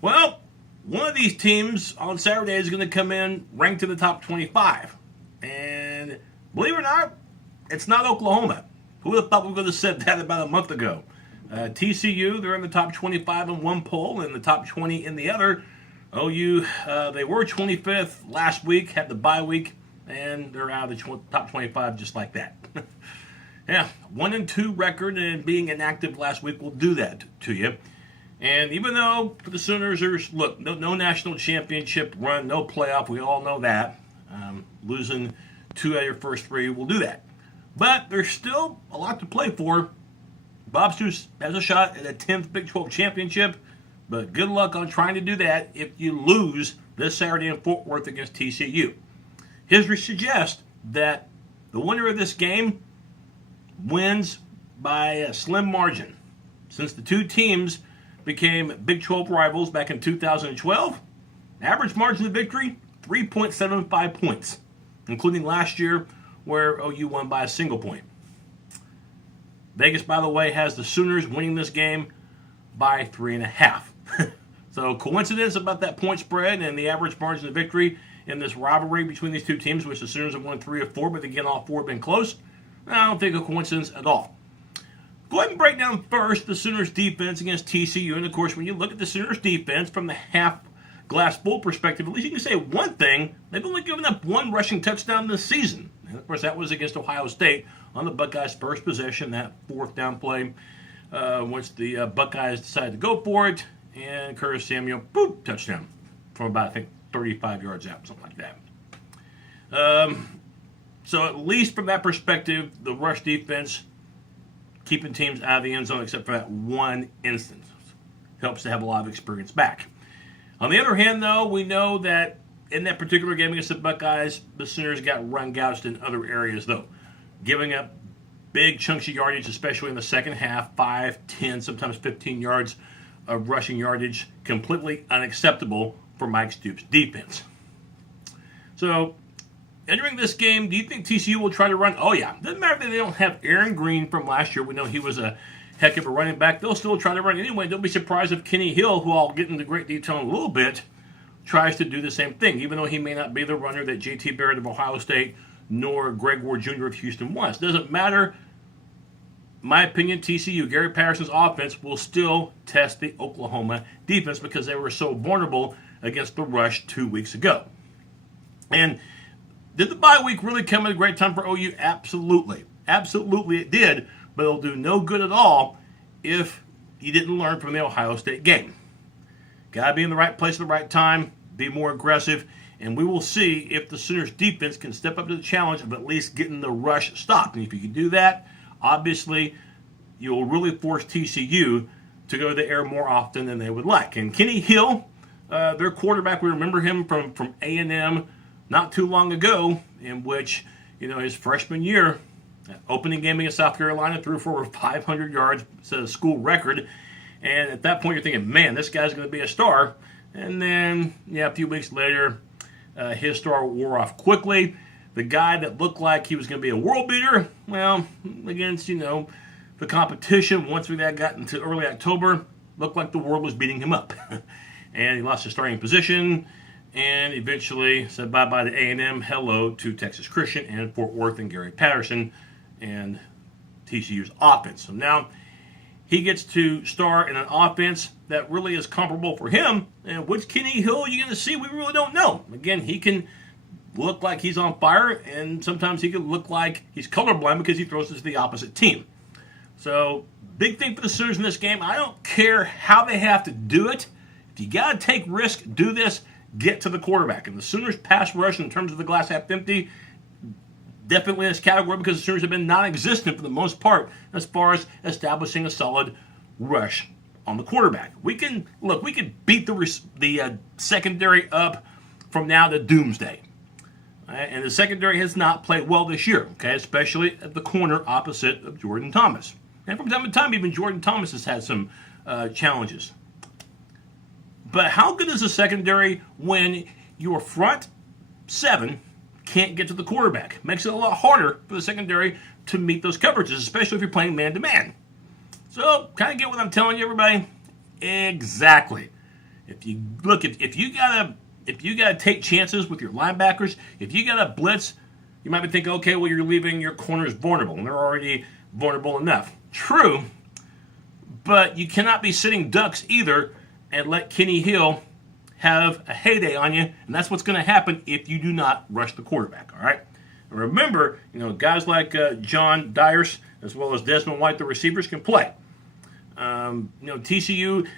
Well, one of these teams on Saturday is going to come in ranked in the top 25. And believe it or not, it's not Oklahoma. Who would have thought we would have said that about a month ago? T.C.U, they're in the top 25 in one poll and the top 20 in the other. OU, they were 25th last week, had the bye week, and they're out of the top 25 just like that. Yeah, 1-2 record, and being inactive last week will do that to you. And even though for the Sooners, there's, look, no national championship run, no playoff, we all know that. Losing 2 out of your first 3 will do that. But there's still a lot to play for. Bob Stoops has a shot at a 10th Big 12 championship, but good luck on trying to do that if you lose this Saturday in Fort Worth against T.C.U. History suggests that the winner of this game wins by a slim margin. Since the two teams became Big 12 rivals back in 2012, average margin of victory, 3.75 points, including last year where OU won by a single point. Vegas, by the way, has the Sooners winning this game by 3.5. So coincidence about that point spread and the average margin of victory in this rivalry between these two teams, which the Sooners have won 3 of 4, but again, all 4 have been close. I don't think a coincidence at all. Go ahead and break down first the Sooners' defense against T.C.U. And, of course, when you look at the Sooners' defense from the half-glass-full perspective, at least you can say one thing. They've only given up 1 rushing touchdown this season. And, of course, that was against Ohio State on the Buckeyes' first possession, that 4th down play, once the Buckeyes decided to go for it. And Curtis Samuel, boop, touchdown from about, I think, 35 yards out, something like that. So at least from that perspective, the rush defense, keeping teams out of the end zone except for that one instance, helps to have a lot of experience back. On the other hand, though, we know that in that particular game against the Buckeyes, the Sooners got run gouged in other areas, though, giving up big chunks of yardage, especially in the second half, 5, 10, sometimes 15 yards of rushing yardage, completely unacceptable for Mike Stoops' defense. So, entering this game, do you think TCU will try to run? Oh, yeah. Doesn't matter that they don't have Aaron Green from last year. We know he was a heck of a running back. They'll still try to run anyway. Don't be surprised if Kenny Hill, who I'll get into great detail in a little bit, tries to do the same thing, even though he may not be the runner that J.T. Barrett of Ohio State nor Greg Ward Jr. of Houston was. Doesn't matter. My opinion, TCU, Gary Patterson's offense, will still test the Oklahoma defense because they were so vulnerable against the rush 2 weeks ago. And did the bye week really come at a great time for OU? Absolutely. Absolutely it did, but it'll do no good at all if you didn't learn from the Ohio State game. Got to be in the right place at the right time, be more aggressive, and we will see if the Sooners defense can step up to the challenge of at least getting the rush stopped. And if you can do that, obviously you'll really force TCU to go to the air more often than they would like. And Kenny Hill, their quarterback, we remember him from A&M not too long ago, in which, his freshman year, opening game against South Carolina, threw for over 500 yards, set a school record. And at that point, you're thinking, man, this guy's going to be a star. And then, a few weeks later, his star wore off quickly. The guy that looked like he was going to be a world beater, well, against, the competition, once we got into early October, looked like the world was beating him up. And he lost his starting position and eventually said bye-bye to A&M, hello to Texas Christian and Fort Worth and Gary Patterson and TCU's offense. So now he gets to star in an offense that really is comparable for him. And which Kenny Hill are you going to see? We really don't know. Again, he can look like he's on fire, and sometimes he can look like he's colorblind because he throws to the opposite team. So, big thing for the Sooners in this game. I don't care how they have to do it. If you got to take risk, do this, get to the quarterback. And the Sooners pass rush in terms of the glass half empty, definitely in this category because the Sooners have been non-existent for the most part as far as establishing a solid rush on the quarterback. We can beat the secondary up from now to doomsday. And the secondary has not played well this year, okay, especially at the corner opposite of Jordan Thomas. And from time to time, even Jordan Thomas has had some challenges. But how good is the secondary when your front 7 can't get to the quarterback? Makes it a lot harder for the secondary to meet those coverages, especially if you're playing man-to-man. So, kind of get what I'm telling you, everybody? Exactly. If you look, if you gotta take chances with your linebackers, if you gotta blitz, you might be thinking, okay, well, you're leaving your corners vulnerable, and they're already vulnerable enough. True, but you cannot be sitting ducks either and let Kenny Hill have a heyday on you, and that's what's going to happen if you do not rush the quarterback. All right. And remember, guys like John Dyers as well as Desmond White, the receivers, can play. TCU.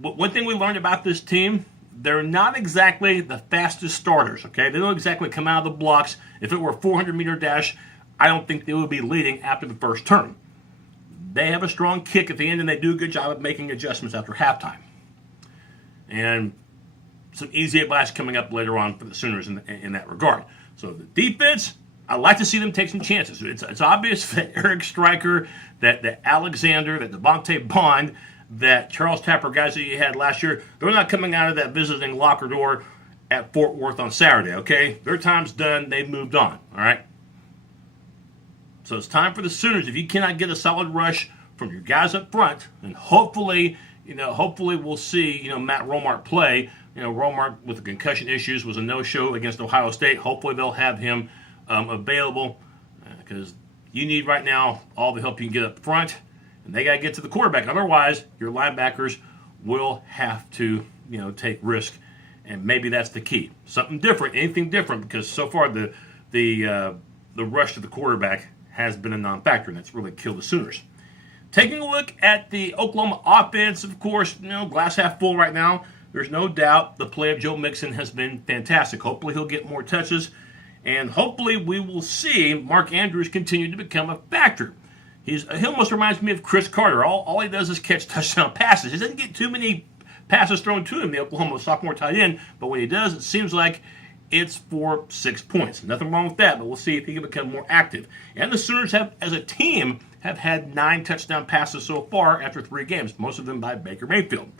One thing we learned about this team, they're not exactly the fastest starters. Okay, they don't exactly come out of the blocks. If it were a 400-meter dash, I don't think they would be leading after the first turn. They have a strong kick at the end, and they do a good job of making adjustments after halftime. And some easy advice coming up later on for the Sooners in that regard. So the defense, I like to see them take some chances. It's obvious that Eric Stryker, that Alexander, that Devontae Bond, that Charles Tapper, guys that you had last year, they're not coming out of that visiting locker door at Fort Worth on Saturday, okay? Their time's done. They've moved on, all right? So it's time for the Sooners. If you cannot get a solid rush from your guys up front, and hopefully we'll see, Matt Romart play. Romart with the concussion issues was a no-show against Ohio State. Hopefully they'll have him available because you need right now all the help you can get up front. And they got to get to the quarterback. Otherwise, your linebackers will have to, take risk. And maybe that's the key. Something different, anything different, because so far the rush to the quarterback has been a non-factor, and that's really killed the Sooners. Taking a look at the Oklahoma offense, of course, glass half full right now. There's no doubt the play of Joe Mixon has been fantastic. Hopefully he'll get more touches, and hopefully we will see Mark Andrews continue to become a factor. He almost reminds me of Chris Carter. All he does is catch touchdown passes. He doesn't get too many passes thrown to him, the Oklahoma sophomore tight end, but when he does, it seems like it's for 6 points. Nothing wrong with that, but we'll see if he can become more active. And the Sooners have, as a team, have had 9 touchdown passes so far after 3 games, most of them by Baker Mayfield.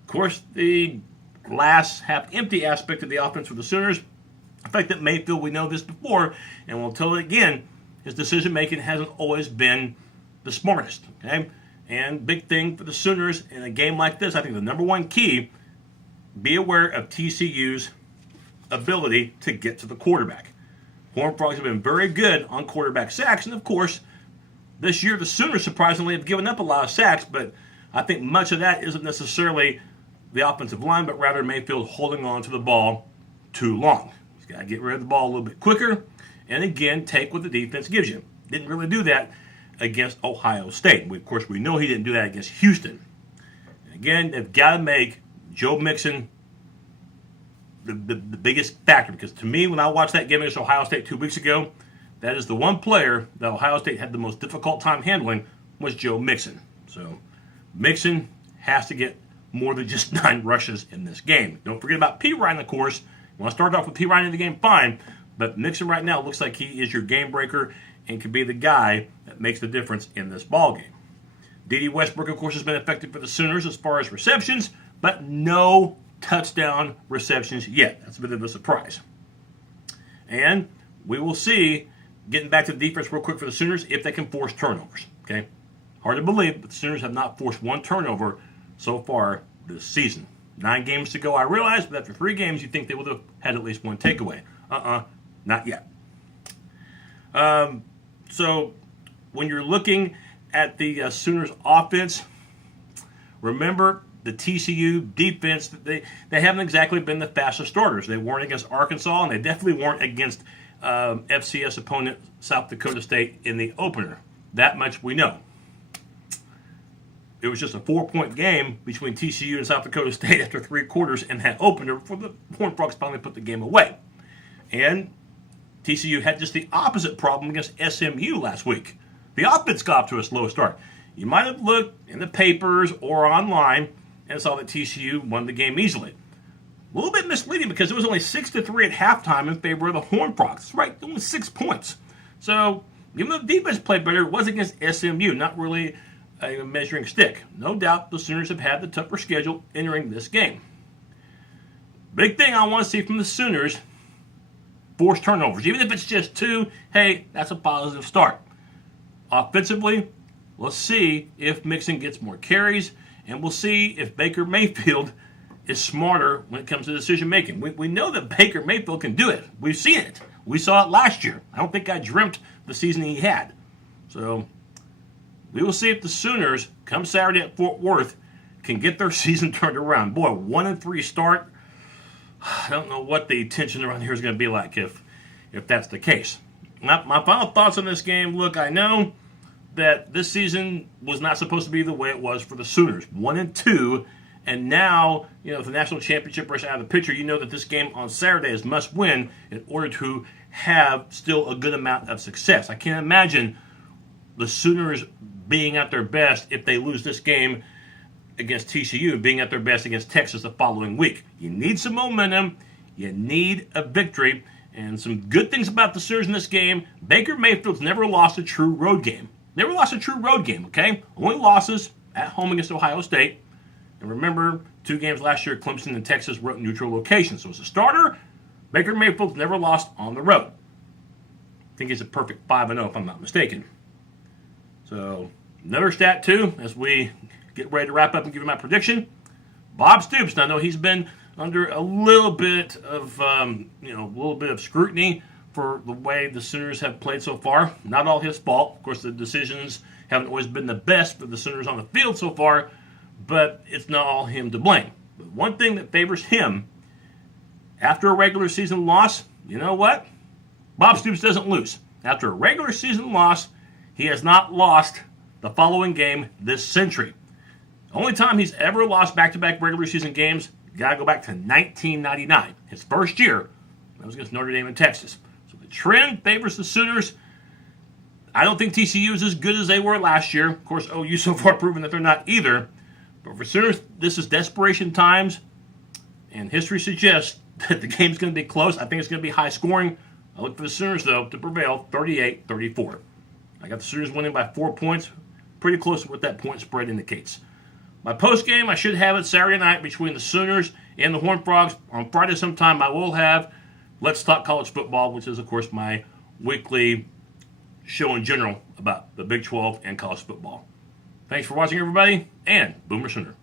Of course, the glass half empty aspect of the offense for the Sooners, the fact that Mayfield, we know this before, and we'll tell it again, his decision making hasn't always been the smartest. Okay, and big thing for the Sooners in a game like this, I think the number one key, be aware of TCU's ability to get to the quarterback. Horned Frogs have been very good on quarterback sacks, and of course, this year the Sooners surprisingly have given up a lot of sacks, but I think much of that isn't necessarily the offensive line, but rather Mayfield holding on to the ball too long. He's got to get rid of the ball a little bit quicker, and again, take what the defense gives you. Didn't really do that against Ohio State. Of course, we know he didn't do that against Houston. And again, they've got to make Joe Mixon the biggest factor, because to me, when I watched that game against Ohio State 2 weeks ago, that is the one player that Ohio State had the most difficult time handling was Joe Mixon. So Mixon has to get more than just 9 rushes in this game. Don't forget about P. Ryan, of course. You want to start off with P. Ryan in the game, fine. But Mixon right now looks like he is your game breaker and could be the guy that makes the difference in this ball game. D.D. Westbrook, of course, has been effective for the Sooners as far as receptions, but no touchdown receptions yet. That's a bit of a surprise. And we will see, getting back to the defense real quick for the Sooners, if they can force turnovers. Okay, hard to believe, but the Sooners have not forced one turnover so far this season. 9 games to go, I realize, but after 3 games, you think they would have had at least one takeaway. Not yet. So when you're looking at the Sooners offense, remember the TCU defense, they haven't exactly been the fastest starters. They weren't against Arkansas, and they definitely weren't against FCS opponent South Dakota State in the opener. That much we know. It was just a 4-point game between TCU and South Dakota State after 3 quarters in that opener before the Horned Frogs finally put the game away. And TCU had just the opposite problem against SMU last week. The offense got off to a slow start. You might have looked in the papers or online and saw that TCU won the game easily. A little bit misleading because it was only 6-3 at halftime in favor of the Horned Frogs. That's right, only 6 points. So even though the defense played better, it was against SMU, not really a measuring stick. No doubt the Sooners have had the tougher schedule entering this game. Big thing I want to see from the Sooners, force turnovers. Even if it's just 2, hey, that's a positive start. Offensively, let's see if Mixon gets more carries, and we'll see if Baker Mayfield is smarter when it comes to decision making. We know that Baker Mayfield can do it. We've seen it. We saw it last year. I don't think I dreamt the season he had. So we will see if the Sooners, come Saturday at Fort Worth, can get their season turned around. Boy, 1-3 start. I don't know what the tension around here is going to be like if that's the case. My final thoughts on this game. Look, I know that this season was not supposed to be the way it was for the Sooners. 1-2, and now, if the national championship race out of the picture, you know that this game on Saturday is must win in order to have still a good amount of success. I can't imagine the Sooners being at their best if they lose this game against T.C.U. being at their best against Texas the following week. You need some momentum. You need a victory. And some good things about the Sooners in this game. Baker Mayfield's never lost a true road game. Never lost a true road game, okay? Only losses at home against Ohio State. And remember, 2 games last year, Clemson and Texas were at neutral locations. So as a starter, Baker Mayfield's never lost on the road. I think he's a perfect 5-0 if I'm not mistaken. So another stat, too, as we get ready to wrap up and give you my prediction. Bob Stoops. Now, I know he's been under a little bit of, scrutiny for the way the Sooners have played so far. Not all his fault. Of course, the decisions haven't always been the best for the Sooners on the field so far, but it's not all him to blame. But one thing that favors him, after a regular season loss, you know what? Bob Stoops doesn't lose. After a regular season loss, he has not lost the following game this century. The only time he's ever lost back-to-back regular season games, you got to go back to 1999. His first year, that was against Notre Dame and Texas. So the trend favors the Sooners. I don't think T.C.U. is as good as they were last year. Of course, OU so far proven that they're not either. But for Sooners, this is desperation times, and history suggests that the game's going to be close. I think it's going to be high scoring. I look for the Sooners, though, to prevail 38-34. I got the Sooners winning by 4 points, pretty close to what that point spread indicates. My post game, I should have it Saturday night between the Sooners and the Horned Frogs. On Friday sometime, I will have Let's Talk College Football, which is, of course, my weekly show in general about the Big 12 and college football. Thanks for watching, everybody, and Boomer Sooner.